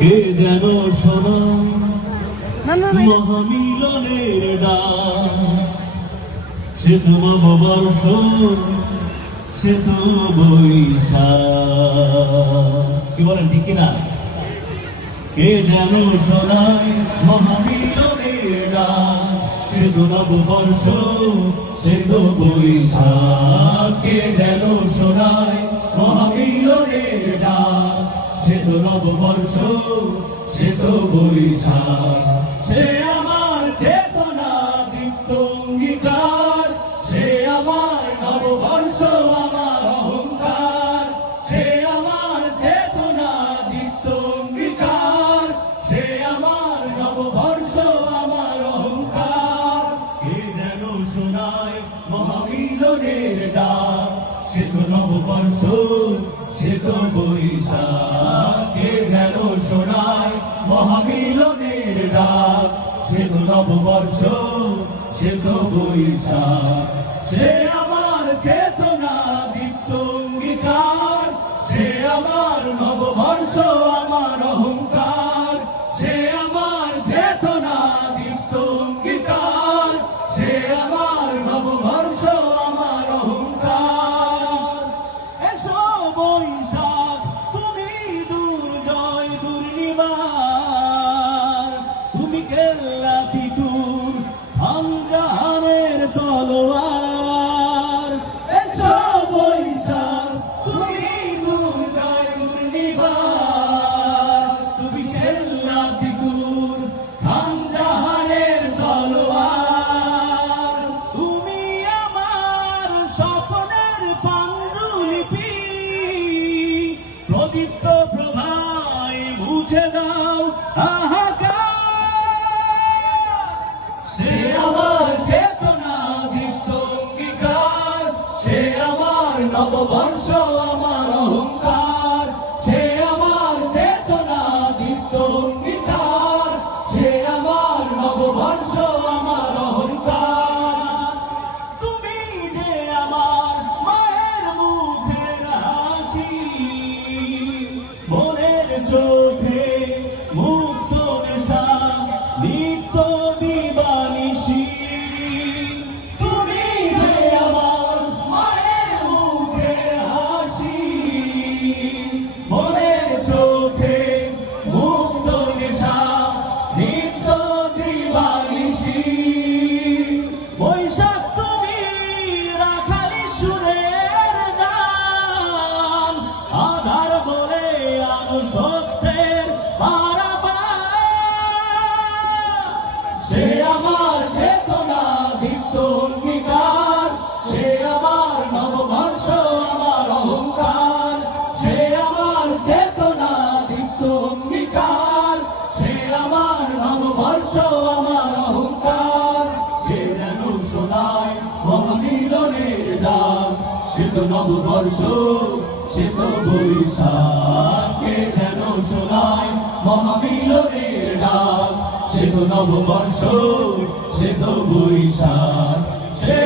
কে যেন শোনায় মহামিলনের ডাক, সে তো নববর্ষ, সে তো বৈশাখ। কি বলেন ঠিক কিনা? কে যেন শোনায় মহামিলনের ডাক, সে তো নববর্ষ, সে তো বৈশাখ। কে যেন শোনায় মহামিলনের ডাক, সে তো নববর্ষ, সে তো বৈশাখ। সে আমার চেতনা দীপ্ত অঙ্গীকার, সে আমার নববর্ষ, আমার অহংকার। সে আমার চেতনা দীপ্ত অঙ্গীকার, সে আমার নববর্ষ, আমার অহংকার। কে যেন শোনায় মহামিলনের ডাক, সে তো নববর্ষ, সে তো বৈশাখ। কে যেন শোনায় মহামিলনের ডাক, সে তো নববর্ষ, সে তো বৈশাখ। সে আমার চেতনা দীপ্ত অঙ্গীকার, সে আমার নববর্ষ, আমার অহংকার। সে আমার চেতনা দীপ্ত অঙ্গীকার, সে আমার নববর্ষ, আমার অহংকার। এসো বৈশাখ, তুমি দুর্জয় দুর্নিবার, তুমি কেল্লাতি দূর আমজানের তলোয়ার। এসো বৈশাখ, তুমি দুর্জয় দুর্নিবার, তুমি কেল্লাতি দূর আমজানের তলোয়ার। তুমি আমার স্বপ্নের পাণ্ডুলিপি, প্রদীপ্ত প্রভায় মুছে দাও হাহাকার। সে আমার চেতনা দীপ্ত অঙ্গীকার, সে আমার নববর্ষ, আমার অহংকার। সে আমার চেতনা দীপ্ত অঙ্গীকার, সে আমার নববর্ষ, আমার অহংকার। তুমি যে আমার মায়ের মুখের হাসি, মনের চোখে মুক্ত নেশা নিত্য দিবানিশি। তুমি যে আমার মায়ের মুখের হাসি, মনের চোখে মুক্ত নেশা নিত্য দিবানিশি। বৈশাখ তুমি রাখালি সুরের গান, আধার বলে আলো সত্যের পারাপার। সে আমার চেতনা দীপ্ত অঙ্গীকার, সে আমার নববর্ষ, আমার অহংকার। সে আমার চেতনা দীপ্ত অঙ্গীকার, সে আমার নববর্ষ, আমার অহংকার। সে যেন শোনায় মহামিলনের ডাক, সে তো নববর্ষ, সে তো বৈশাখ। কে যেন শোনায় মহামিলনের ডাক, সে তো নববর্ষ, সে তো বৈশাখ। সে